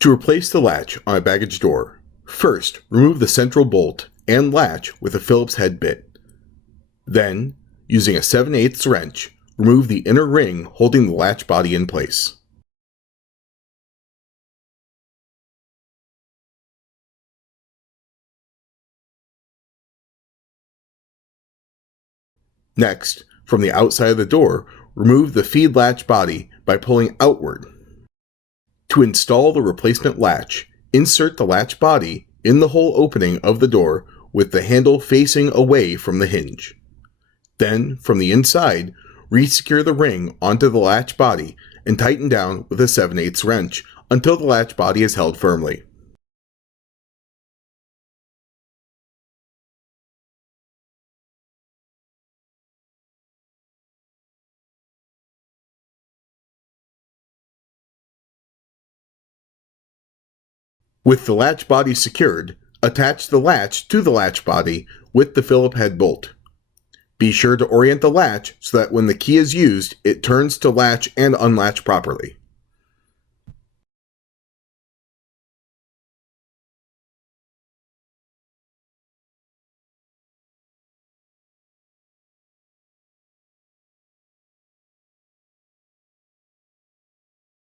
To replace the latch on a baggage door, first remove the central bolt and latch with a Phillips head bit. Then, using a 7/8 wrench, remove the inner ring holding the latch body in place. Next, from the outside of the door, remove the feed latch body by pulling outward. To install the replacement latch, insert the latch body in the hole opening of the door with the handle facing away from the hinge. Then, from the inside, resecure the ring onto the latch body and tighten down with a 7/8 wrench until the latch body is held firmly. With the latch body secured, attach the latch to the latch body with the Phillips head bolt. Be sure to orient the latch so that when the key is used, it turns to latch and unlatch properly.